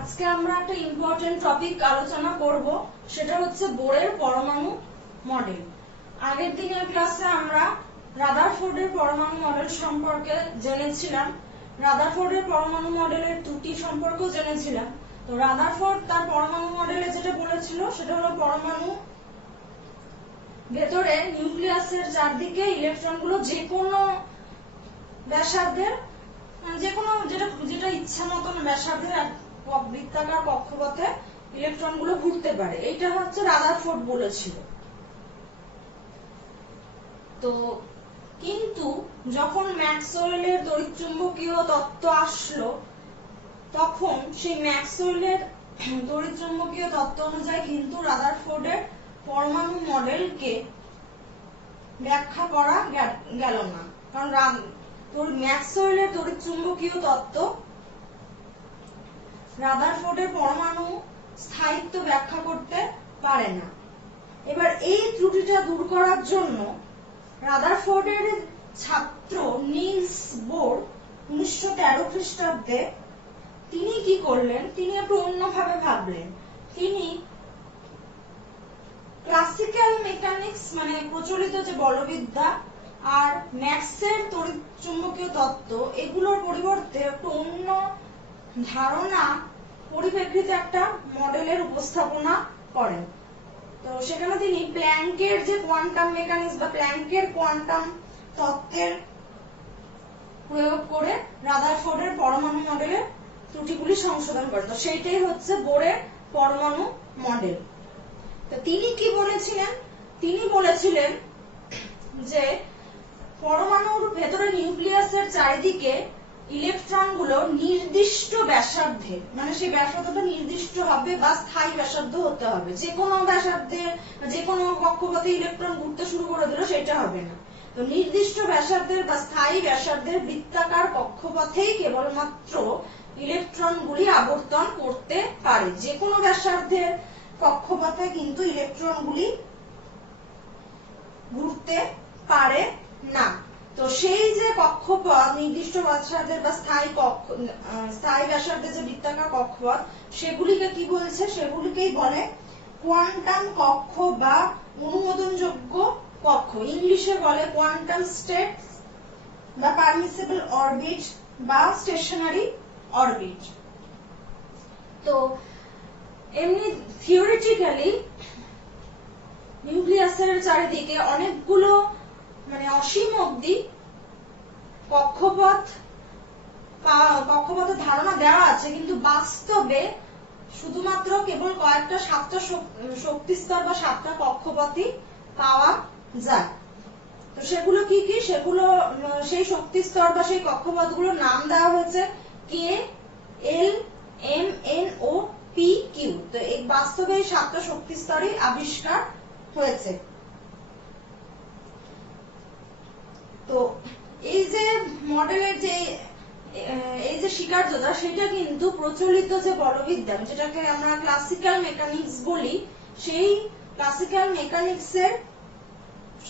আজকে আমরা একটা ইম্পর্টেন্ট টপিক আলোচনা করব, সেটা হচ্ছে বোরের পরমাণু মডেল। আগের দিনের ক্লাসে আমরা রাদারফোর্ডের পরমাণু মডেল সম্পর্কে জেনেছিলাম, রাদারফোর্ডের পরমাণু মডেলের ত্রুটি সম্পর্কেও জেনেছিলাম। তো রাদারফোর্ড তার পরমাণু মডেলে যেটা বলেছিল সেটা হলো পরমাণু ভেতরে নিউক্লিয়াসের চারদিকে ইলেকট্রনগুলো যে কোনো ব্যাসার্ধের, যেটা ইচ্ছা মতন ব্যাসার্ধের বৃত্তাকার কক্ষপথে ইলেকট্রনগুলো ঘুরতে পারে, এটা হচ্ছে রাদারফোর্ড বলেছিল। তো কিন্তু যখন ম্যাক্সওয়েলের তড়িৎচুম্বকীয় তত্ত্ব আসলো, তখন সেই ম্যাক্সওয়েলের তড়িৎচুম্বকীয় তত্ত্ব অনুযায়ী কিন্তু রাদারফোর্ডের পরমাণু মডেলকে ব্যাখ্যা করা গেল না, কারণ ম্যাক্সওয়েলের তড়িৎচুম্বকীয় তত্ত্ব রাদারফোর্ডের পরমাণু স্থায়িত্ব ব্যাখ্যা করতে পারে না। এবার এই ত্রুটিটা দূর করার জন্য রাদারফোর্ডের ছাত্র নিলস বোর 1913 খ্রিস্টাব্দে তিনি কি করলেন, তিনি একটু অন্যভাবে ভাবলেন। তিনি ক্লাসিক্যাল মেকানিক্স মানে প্রচলিত যে বলবিদ্যা আর ম্যাক্সের তড়িৎচুম্বকীয় তত্ত্ব, এগুলোর পরিবর্তে একটু অন্য ধারণা পরিপ্রেক্ষিতে একটা মডেলের উপস্থাপনা করেন। তো সেখানে তিনি প্ল্যাঙ্কের যে কোয়ান্টাম মেকানিক্স বা প্ল্যাঙ্কের কোয়ান্টাম তত্ত্বের প্রয়োগ করে রাদারফোর্ডের পরমাণু মডেলের ত্রুটিগুলি সংশোধন করেন। তো সেইটাই হচ্ছে বোরের পরমাণু মডেল। তো তিনি কি বলেছিলেন? তিনি বলেছিলেন যে পরমাণুর ভেতরে নিউক্লিয়াসের চারিদিকে ইলেকট্রনগুলো নির্দিষ্ট ব্যাসার্ধে, মানে সেই ব্যাসার্ধটা নির্দিষ্ট হবে বা স্থায়ী ব্যাসার্ধ হতে হবে। যে কোনো ব্যাসার্ধে যে কোনো কক্ষপথে ইলেকট্রন ঘুরতে শুরু করে দিল সেটা হবে না। তো নির্দিষ্ট ব্যাসার্ধের বা স্থায়ী ব্যাসার্ধের বৃত্তাকার কক্ষপথেই কেবলমাত্র ইলেকট্রনগুলি আবর্তন করতে পারে। যে কোনো ব্যাসার্ধের কক্ষপথে কিন্তু ইলেকট্রনগুলি ঘুরতে পারে না। তো সেই যে কক্ষপথ নির্দিষ্ট ব্যাসার্ধের বা স্থায়ী ব্যাসার্ধের যে বৃত্তাকার কক্ষপথ, সেগুলিকে কি বলছে? সেগুলিকেই বলে কোয়ান্টাম কক্ষ বা অনুমোদনযোগ্য কক্ষ। ইংলিশে বলে কোয়ান্টাম স্টেট বা পারমিসিবল অরবিট বা স্টেশনারি অরবিট। তো এমনি থিওরিটিক্যালি নিউক্লিয়াসের চারিদিকে অনেকগুলো মানে অসীম অবধি কক্ষপথের ধারণা দেওয়া আছে, কিন্তু বাস্তবে শুধুমাত্র কেবল কয়েকটা 7টা শক্তিস্তর বা 7টা কক্ষপথই পাওয়া যায়। তো সেগুলো কি কি? সেগুলো সেই শক্তিস্তর বা সেই কক্ষপথগুলোর নাম দেওয়া হয়েছে K, L, M, N O P, Q. তো এই বাস্তবে এই 7টা শক্তিস্তরই আবিষ্কার হয়েছে। তো এই যে মডেলের যে এই যে স্বীকার্যতা, সেটা কিন্তু প্রচলিত যে বলবিদ্যা, যেটাকে আমরা ক্লাসিক্যাল মেকানিক্স বলি, সেই ক্লাসিক্যাল মেকানিক্সের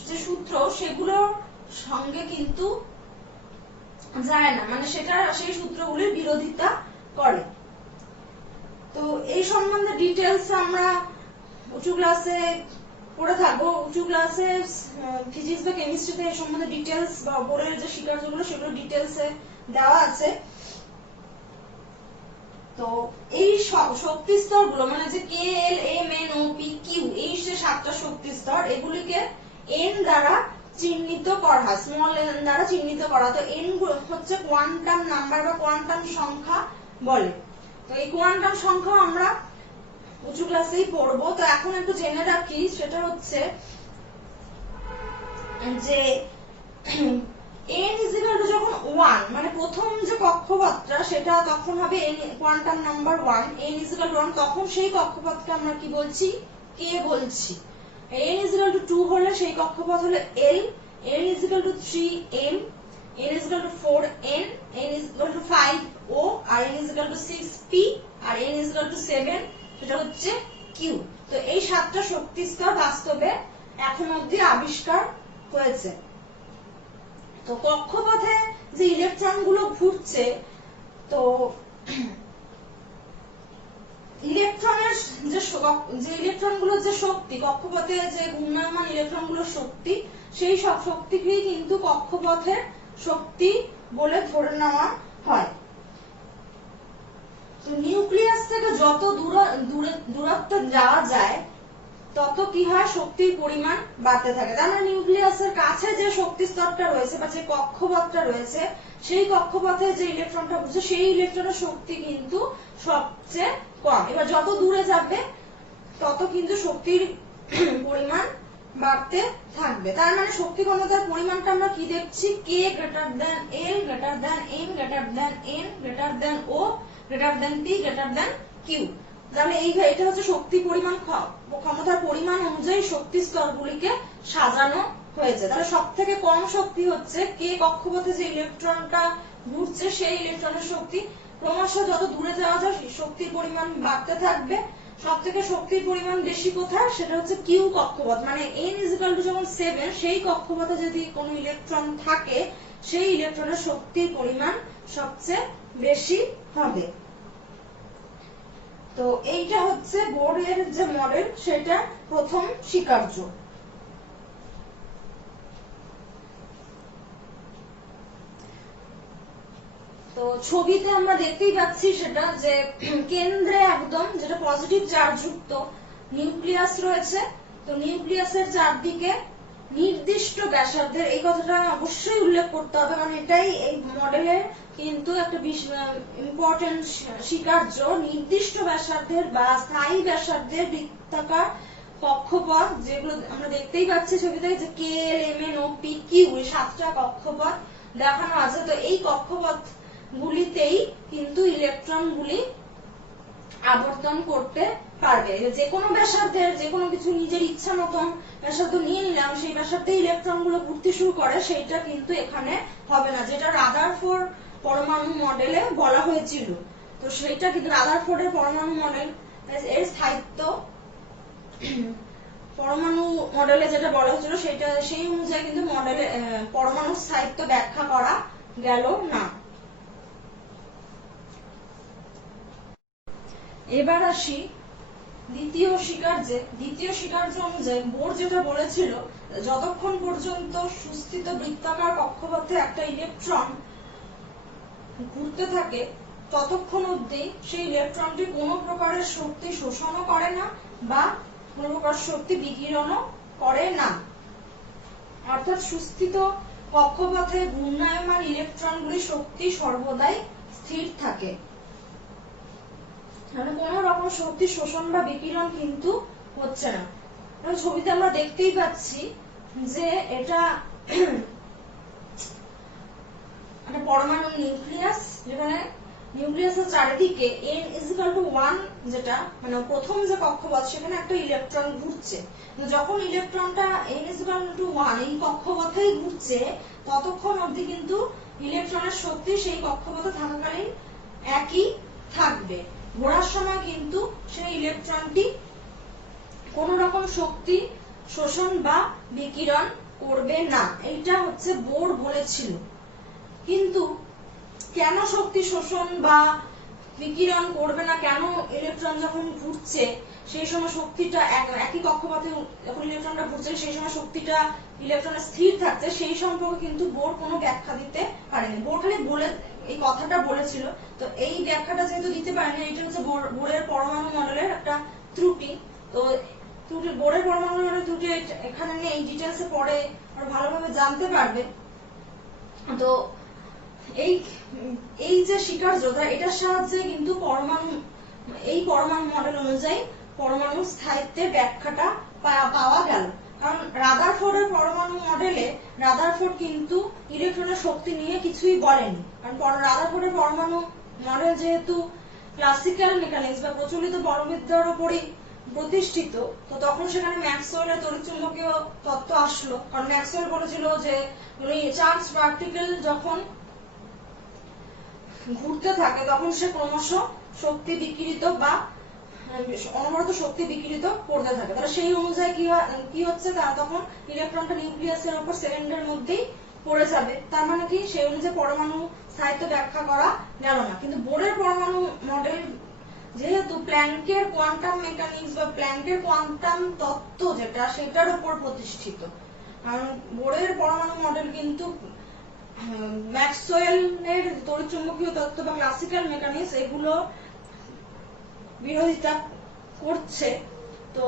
যে সূত্র সেগুলোর সঙ্গে কিন্তু যায় না, মানে সেটা সেই সূত্রগুলির বিরোধিতা করে। তো এই সম্বন্ধে ডিটেলস আমরা উঁচু ক্লাসে পড়ে থাকবো। উঁচু ক্লাসে ফিজিক্স বা কেমিস্ট্রিতে এই সম্বন্ধে ডিটেলস বা বোরের যে স্বীকার্যগুলো সেগুলো ডিটেলসে দেওয়া আছে। তো এই শক্তি স্তরগুলো মানে যে K, L, M, N O P, Q, এই যে 7টা শক্তি স্তর, এগুলিকে এন দ্বারা চিহ্নিত করা হয়, স্মল এন দ্বারা চিহ্নিত করা। তো এন হচ্ছে কোয়ান্টাম নাম্বার বা কোয়ান্টাম সংখ্যা বলে। তো এই কোয়ান্টাম সংখ্যা আমরা উঁচু ক্লাসেই পড়বো। তো এখন একটু জেনে রাখি, সেটা হচ্ছে যে n = যখন 1, মানে প্রথম যে কক্ষপথটা সেটা তখন হবে কোয়ান্টাম নাম্বার 1, n = 1, তখন সেই কক্ষপথকে আমরা কি বলছি? কে বলছি। n = 2 হলে সেই কক্ষপথ হলো l, n = 3 m, n = 4 n, n = 5 o, আর n = 6 p, আর n = 7 সেটা হচ্ছে কিউ। তো এই 7টা শক্তি স্তর বাস্তবে এখন অবধি আবিষ্কার হয়েছে। তো কক্ষপথে যে ইলেকট্রনগুলো ঘুরছে, তো ইলেকট্রনের যে ইলেকট্রনগুলোর যে শক্তি, কক্ষপথে যে ঘূর্ণায়মান ইলেকট্রনগুলোর শক্তি, সেই সব শক্তিকেই কিন্তু কক্ষপথের শক্তি বলে ধরে নেওয়া হয়। তো নিউক্লিয়াস থেকে যত দূরত্ব যাওয়া যায় তত কি হয়, শক্তির পরিমাণ বাড়তে থাকে। তার মানে নিউক্লিয়াসের কাছে যে শক্তি স্তরটা রয়েছে বা যে কক্ষপথটা রয়েছে, সেই কক্ষপথে যে ইলেকট্রনটা ঘুরছে সেই ইলেকট্রনের শক্তি কিন্তু সবচেয়ে কম। এবার যত দূরে যাবে তত কিন্তু শক্তির পরিমাণ বাড়তে থাকবে। তার মানে শক্তি ক্ষমতার পরিমাণটা আমরা কি দেখছি, K greater than L greater than M greater than N greater than O greater than P greater than Q. তাহলে এটা হচ্ছে শক্তি পরিমাণ, ক্ষমতার পরিমাণ অনুযায়ী শক্তি স্তরগুলিকে সাজানো হয়েছে। তাহলে সব থেকে কম শক্তি হচ্ছে কে কক্ষপথে যে ইলেকট্রনটা ঘুরছে সেই ইলেকট্রনের শক্তি। ক্রমশ যত দূরে যাওয়া যায় শক্তির পরিমাণ বাড়তে থাকবে। সব থেকে শক্তির পরিমাণ বেশি কোথায়, সেটা হচ্ছে কিউ কক্ষপথ, মানে n = যখন 7 সেই কক্ষপথে যদি কোনো ইলেকট্রন থাকে সেই ইলেকট্রনের শক্তির পরিমাণ সবচেয়ে বেশি হবে। তো এইটা হচ্ছে বোরের যে মডেল, সেটা প্রথম স্বীকার্য। তো ছবিতে আমরা দেখতেই পাচ্ছি সেটা যে কেন্দ্রে একদম যেটা পজিটিভ চার্জ যুক্ত নিউক্লিয়াস রয়েছে। তো নিউক্লিয়াসের চারদিকে নির্দিষ্ট ব্যাসার্ধের, এই কথাটা অবশ্যই উল্লেখ করতে হবে কারণ এটাই এই মডেলের কিন্তু একটা ইম্পর্টেন্ট স্বীকার্য, নির্দিষ্ট ব্যাসার্ধের বা স্থায়ী ব্যাসার্ধের বৃত্তাকার কক্ষপথ, যেগুলো আমরা দেখতেই পাচ্ছি ছবিতে যে K L M N O P Q, এই 7টা কক্ষপথ দেখানো আছে। তো এই কক্ষপথ গুলিতেই কিন্তু ইলেকট্রনগুলি আবর্তন করতে পারবে। যে কোনো ব্যাসার্ধের যে কোনো কিছু নিজের ইচ্ছা মতন ব্যাসার্ধ নিয়ে নিলাম, সেই ব্যাসার্ধে ইলেকট্রনগুলো ঘুরতে শুরু করে, সেইটা কিন্তু এখানে হবে না, যেটা রাদারফোর্ড পরমাণু মডেলে বলা হয়েছিল। তো সেইটা কিন্তু রাদারফোর্ডের পরমাণু মডেল এর স্থায়িত্ব, পরমাণু মডেলে যেটা বলা হয়েছিল সেটা সেই অনুযায়ী কিন্তু মডেলে পরমাণুর স্থায়িত্ব ব্যাখ্যা করা গেল না। এবার আসি দ্বিতীয় স্বীকার্য অনুযায়ী বোর যেটা বলেছিল, যতক্ষণ পর্যন্ত সুস্থিত বৃত্তাকার কক্ষপথে একটা ইলেকট্রন ঘুরতে থাকে ততক্ষণ অবধি সেই ইলেকট্রনটি কোনো প্রকারের শক্তি শোষণও করে না বা কোনো প্রকার শক্তি বিকিরণও করে না। অর্থাৎ সুস্থিত কক্ষপথে ঘূর্ণায়মান ইলেকট্রনগুলি শক্তি সর্বদাই স্থির থাকে, মানে কোন রকম শক্তি শোষণ বা বিকিরণ কিন্তু হচ্ছে না। ছবিতে আমরা দেখতেই পাচ্ছি যে এটা একটা পরমাণু নিউক্লিয়াস, যেখানে নিউক্লিয়াসের চারিদিকে n=1 যেটা মানে প্রথম যে কক্ষপথ, সেখানে একটা ইলেকট্রন ঘুরছে। যখন ইলেকট্রনটা n=1 এই কক্ষপথেই ঘুরছে ততক্ষণ অবধি কিন্তু ইলেকট্রনের শক্তি সেই কক্ষপথে থাকাকালীন একই থাকবে। ঘোরার সময় কিন্তু সেই ইলেকট্রনটি কোন রকম শক্তি শোষণ বা বিকিরণ করবে না, এইটা হচ্ছে বোর বলেছিল। কিন্তু কেন শক্তি শোষণ বা বিকিরণ করবে না, কেন ইলেকট্রন যখন ঘুরছে সেই সময় শক্তিটা একই কক্ষপথে যখন ইলেকট্রনটা ঘুরছে সেই সময় শক্তিটা ইলেকট্রনের স্থির থাকছে, সেই সম্পর্কে কিন্তু বোর কোনো ব্যাখ্যা দিতে পারেনি। বোর খালি এই কথাটা বলেছিল। তো এই ব্যাখ্যাটা যেহেতু দিতে পারেনি, এটা হচ্ছে বোরের পরমাণু মডেলের একটা ত্রুটি। তো বোরের পরমাণু মডেলের ত্রুটি এখানে নেই, ডিটেলসে পরে আরো ভালোভাবে জানতে পারবে। তো এই যে স্বীকার্যতা, এটার সাহায্যে কিন্তু এই পরমাণু মডেল অনুযায়ী পরমাণু স্থায়িত্বের ব্যাখ্যাটা পাওয়া গেল। কারণ রাদারফোর্ডের পরমাণু মডেলে রাদারফোর্ড কিন্তু ইলেকট্রনের শক্তি নিয়ে কিছুই বলেনি, কারণ রাদারফোর্ডের পরমাণু মডেল যেহেতু ক্লাসিক্যাল মেকানিক্স বা প্রচলিত বলবিদ্যার উপরই প্রতিষ্ঠিত, তো তখন সেখানে ম্যাক্সওয়েলের তড়িৎচুম্বকীয় তত্ত্ব আসলো। কারণ ম্যাক্সওয়েল বলেছিল যে চার্জ পার্টিকেল যখন ঘুরতে থাকে তখন সে ক্রমশ শক্তি বিকিরিত বা অনবরত শক্তি বিকিরিত করতে থাকে। তাহলে সেই অনুযায়ী কি হচ্ছে, তখন ইলেকট্রনটা নিউক্লিয়াসের উপর সেকেন্ডের মধ্যেই পড়ে যাবে। তার মানে কি, সেই অনুযায়ী পরমাণু স্থায়িত্ব ব্যাখ্যা করা গেল না। কিন্তু বোরের পরমাণু মডেল যেহেতু প্ল্যাঙ্কের কোয়ান্টাম মেকানিক্স বা প্ল্যাঙ্কের কোয়ান্টাম তত্ত্ব যেটা সেটার উপর প্রতিষ্ঠিত। কারণ বোরের পরমাণু মডেল কিন্তু ম্যাক্সওয়েলের তড়িৎচুম্বকীয় তত্ত্ব বা ক্লাসিক্যাল মেকানিক্স এগুলো বিরোধিতা করছে। তো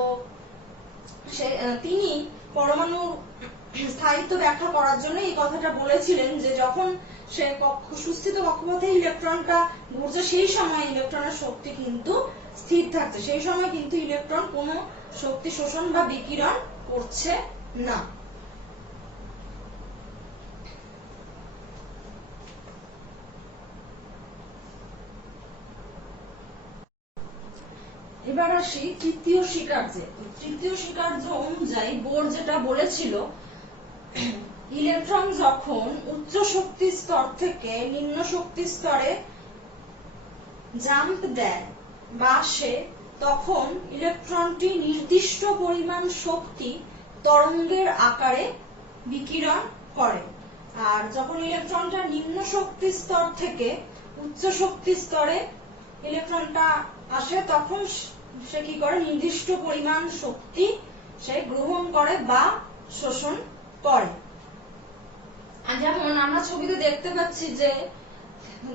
তিনি পরমাণু স্থায়িত্ব ব্যাখ্যা করার জন্য এই কথাটা বলেছিলেন যে যখন সে সুস্থিত কক্ষপথে ইলেকট্রনটা ঘুরছে সেই সময় ইলেকট্রনের শক্তি কিন্তু স্থির থাকছে, সেই সময় কিন্তু ইলেকট্রন কোনো শক্তি শোষণ বা বিকিরণ করছে না। এবার আসি তৃতীয় স্বীকার্যে। তৃতীয় স্বীকার্য অনুযায়ী বোর যেটা বলেছিল, ইলেকট্রন যখন উচ্চ শক্তি স্তর থেকে নিম্ন শক্তি স্তরে জাম্প দেয় বা আসে, তখন ইলেকট্রনটি নির্দিষ্ট পরিমাণ শক্তি তরঙ্গের আকারে বিকিরণ করে। আর যখন ইলেকট্রনটা নিম্ন শক্তি স্তর থেকে উচ্চ শক্তি স্তরে ইলেকট্রনটা আসে, তখন সে কি করে, নির্দিষ্ট পরিমাণ শক্তি সে গ্রহণ করে বা শোষণ করে। যেমন আমরা ছবিতে দেখতে পাচ্ছি যে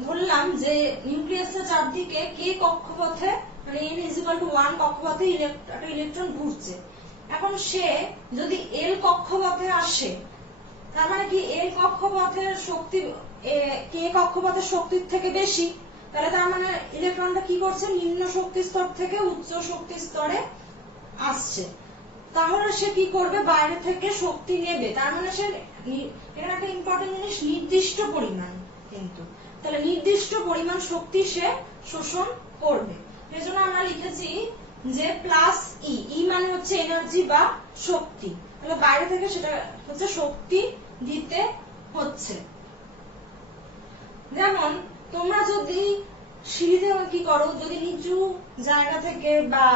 ধরলাম যে নিউক্লিয়াসের চারদিকে কে কক্ষপথে মানে n=1 কক্ষপথে একটা ইলেকট্রন ঘুরছে। এখন সে যদি l কক্ষপথে আসে, তার মানে কি l কক্ষপথের শক্তি কে কক্ষপথের শক্তির থেকে বেশি, তাহলে তার মানে ইলেকট্রনটা কি করছে, নিম্ন শক্তি স্তর থেকে উচ্চ শক্তি স্তরে আসছে। তাহলে সে কি করবে, বাইরে থেকে শক্তি নেবে। তার মানে সে এখানে একটা ইম্পর্টেন্ট জিনিস, নির্দিষ্ট পরিমাণ, কিন্তু তাহলে নির্দিষ্ট পরিমাণ শক্তি সে শোষণ করবে। এজন্য আমরা লিখেছি যে প্লাস ই, ই মানে হচ্ছে এনার্জি বা শক্তি, তাহলে বাইরে থেকে সেটা হচ্ছে শক্তি দিতে হচ্ছে। যেমন তোমরা যদি সিঁড়িতে কি করো, যদি নিচু জায়গা থেকে বা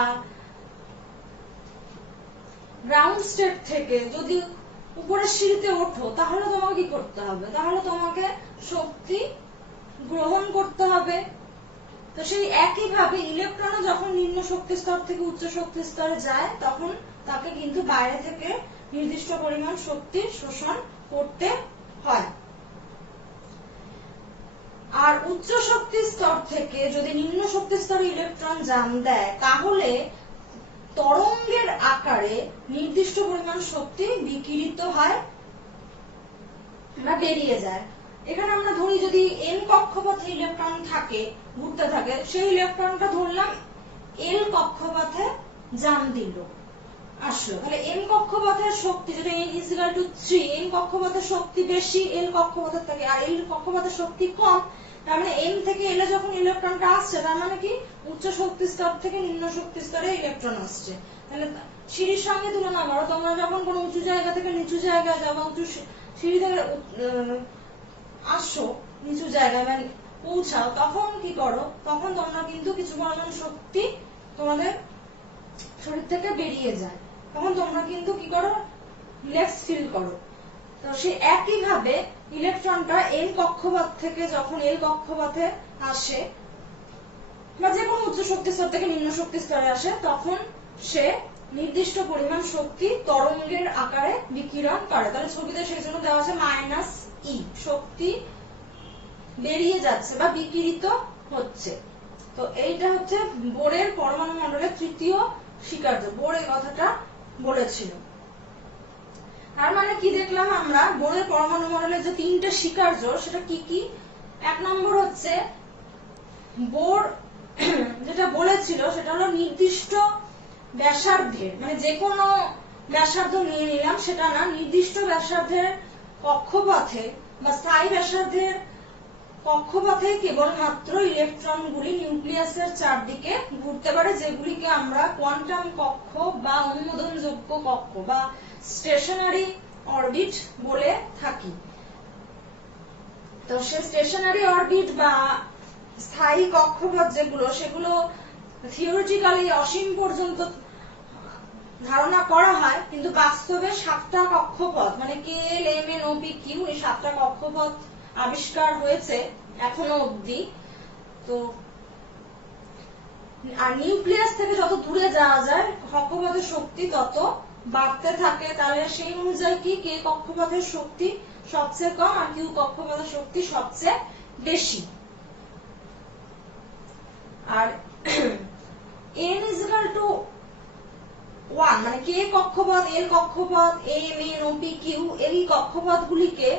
গ্রাউন্ড স্টেট থেকে যদি উপরের সিঁড়িতে ওঠো, তাহলে তোমাকে কি করতে হবে, তাহলে তোমাকে শক্তি গ্রহণ করতে হবে। তো সেই একইভাবে ইলেকট্রন যখন নিম্ন শক্তি স্তর থেকে উচ্চ শক্তি স্তরে যায়, তখন তাকে কিন্তু বাইরে থেকে নির্দিষ্ট পরিমাণ শক্তি শোষণ করতে হয়। আর উচ্চ শক্তি স্তর থেকে যদি নিম্ন শক্তি স্তরে ইলেকট্রন জাম্প দেয়, তাহলে তরঙ্গের আকারে নির্দিষ্ট পরিমাণ শক্তি বিকিরিত হয় বা বেরিয়ে যায়। এখানে আমরা ধরি যদি n কক্ষপথে ইলেকট্রন থাকে, ঘুরতে থাকে, সেই ইলেকট্রনটা ধরলাম l কক্ষপথে জাম্প দিল, আসলো, তাহলে n কক্ষপথের শক্তি যেটা n=3, n কক্ষপথের শক্তি বেশি l কক্ষপথের থেকে, আর l কক্ষপথের শক্তি কম। তার মানে n থেকে l এ যখন ইলেকট্রনটা আসছে, তার মানে কি উচ্চ শক্তি স্তর থেকে নিম্ন শক্তি স্তরে ইলেকট্রন আসছে। তাহলে সিঁড়ির সঙ্গে তুলনা করো, তোমরা যখন কোনো উঁচু জায়গা থেকে নিচু জায়গায় যাও বা উঁচু সিঁড়ি থেকে আসো, নিচু জায়গায় মানে পৌঁছাও, তখন কি করো, তখন তোমরা কিন্তু কিছু পরিমাণ শক্তি তোমাদের শরীর থেকে বেরিয়ে যায়, তখন তোমরা কিন্তু কি করো, রিল্যাক্স ফিল করো। তো সেই একইভাবে ইলেকট্রনটা n কক্ষপথ থেকে যখন l কক্ষপথে আসে বা যে কোনো উচ্চ শক্তি স্তর থেকে নিম্ন শক্তি স্তরে আসে, তখন সে নির্দিষ্ট পরিমাণ শক্তি তরঙ্গের আকারে বিকিরণ করে। তাহলে ছবিতে সেই জন্য দেওয়া আছে -e, শক্তি বেরিয়ে যাচ্ছে বা বিকিরিত হচ্ছে। তো এইটা হচ্ছে বোরের পরমাণু মণ্ডলের তৃতীয় স্বীকার্য। বোর এই কথাটা বলেছিল। তার মানে কি দেখলাম আমরা, বোরের পরমাণু মণ্ডলের যে তিনটে স্বীকার্য সেটা কি কি। এক নম্বর হচ্ছে বোর যেটা বলেছিল সেটা হলো নির্দিষ্ট ব্যাসার্ধের, মানে যে কোনো ব্যাসার্ধ নিয়ে নিলাম সেটা না, নির্দিষ্ট ব্যাসার্ধের কক্ষপথে বা স্থায়ী ব্যাসার্ধের কক্ষপথে কেবলমাত্র ইলেকট্রনগুলি নিউক্লিয়াসের চারদিকে ঘুরতে পারে, যেগুলিকে আমরা কোয়ান্টাম কক্ষ বা অনুমোদনযোগ্য কক্ষ বা স্টেশনারি অরবিট বলে থাকি। তো সে স্টেশনারি অরবিট বা স্থায়ী কক্ষপথ যেগুলো, সেগুলো থিওরিটিক্যালি অসীম পর্যন্ত ধারণা করা হয়, কিন্তু বাস্তবে 7টা কক্ষপথ মানে KL, MN, OP, Q, এই 7টা কক্ষপথ আবিষ্কার হয়েছে এখনো অবধি। তো আর নিউক্লিয়াস থেকে যত দূরে যাওয়া যায় কক্ষপথের শক্তি তত বাড়তে থাকে। তাহলে সেই অনুযায়ী কি কে কক্ষপথের শক্তি সবচেয়ে কম আর কিউ কক্ষপথের শক্তি সবচেয়ে বেশি। আর n is equal to 1 মানে কে কক্ষপথ, এল কক্ষপথ, M N O P Q এই কক্ষপথগুলিকে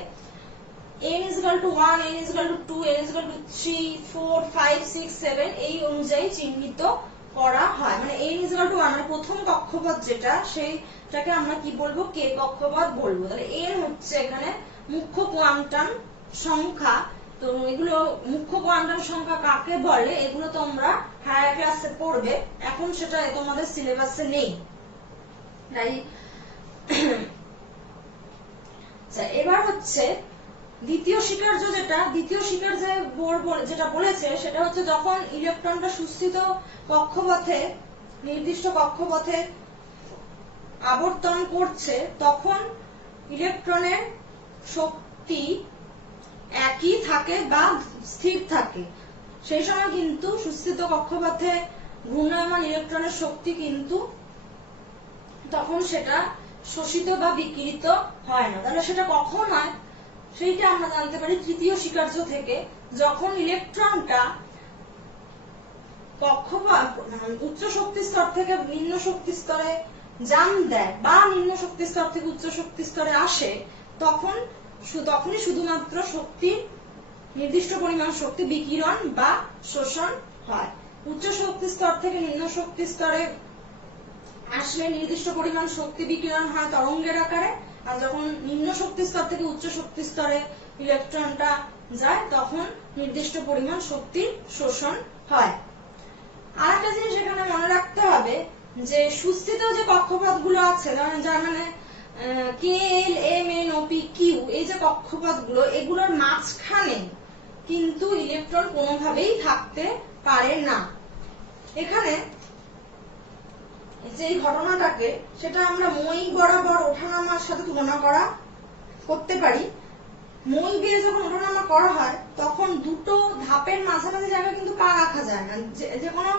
n is equal to 1, n is equal to 2, n is equal to 3, 4, 5, 6, 7 এই অনুযায়ী চিহ্নিত করা হয়। মানে n is equal to 1 মানে প্রথম কক্ষপথ যেটা সেইটাকে আমরা কি বলবো কে কক্ষপথ বলবো। তাহলে n হচ্ছে এখানে মুখ্য কোয়ান্টাম সংখ্যা। তো এগুলো মুখ্য কোয়ান্টাম সংখ্যা কাকে বলে এগুলো তোমরা হায়ার ক্লাসে পড়বে, এখন সেটা তোমাদের সিলেবাসে নেই। তাই এবার হচ্ছে দ্বিতীয় স্বীকার্য যেটা বলেছে সেটা হচ্ছে যখন ইলেকট্রনটা সুস্থিত কক্ষপথে নির্দিষ্ট কক্ষপথে আবর্তন করছে তখন ইলেকট্রনের শক্তি একই থাকে বা স্থির থাকে। সেই সময় কিন্তু সুস্থিত কক্ষপথে ঘূর্ণায়মান ইলেকট্রনের শক্তি কিন্তু তখন সেটা শোষিত বা বিকিরিত হয় না। তাহলে সেটা কখন হয় সেইটা আমরা জানতে পারি তৃতীয় স্বীকার্য থেকে। যখন ইলেকট্রনটা কক্ষপথ উচ্চ শক্তি স্তর থেকে নিম্ন শক্তি স্তরে জাম্প দেয় বা নিম্ন শক্তি স্তর থেকে উচ্চ শক্তি স্তরে আসে তখনই শুধুমাত্র শক্তির নির্দিষ্ট পরিমাণ শক্তি বিকিরণ বা শোষণ হয়। উচ্চ শক্তি স্তর থেকে নিম্ন শক্তি স্তরে আসলে নির্দিষ্ট পরিমাণ শক্তি বিকিরণ হয় তরঙ্গের আকারে, আর যখন নিম্ন শক্তি স্তর থেকে উচ্চ শক্তি স্তরে ইলেকট্রনটা যায় তখন নির্দিষ্ট পরিমাণ শক্তির শোষণ হয়। আরেকটা জিনিস এখানে মনে রাখতে হবে যে সুস্থিত যে কক্ষপথগুলো আছে যার মানে K L M N O P Q এই যে কক্ষপথগুলো এগুলোর মাঝখানে কিন্তু ইলেকট্রন কোনোভাবেই থাকতে পারে না। এখানে যে ঘটনাটাকে সেটা আমরা মই বরাবর ওঠানামার সাথে তুলনা করতে পারি। মই বেয়ে যখন ওঠানামা করা হয় তখন দুটো ধাপের মাঝামাঝি জায়গায় কিন্তু পা রাখা যায় না, যে কোনো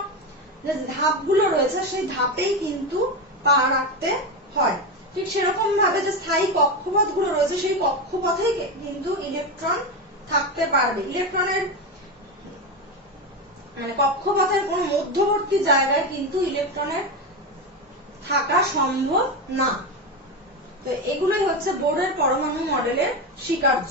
যে ধাপগুলো রয়েছে সেই ধাপেই কিন্তু পা রাখতে হয়। ঠিক সেরকম ভাবে যে স্থায়ী কক্ষপথগুলো রয়েছে সেই কক্ষপথেই কিন্তু ইলেকট্রন থাকতে পারবে। ইলেকট্রনের মানে কক্ষপথের কোন মধ্যবর্তী জায়গায় কিন্তু ইলেকট্রনের থাকা সম্ভব না। তো এগুলোই হচ্ছে বোরের পরমাণু মডেলের স্বীকার্য।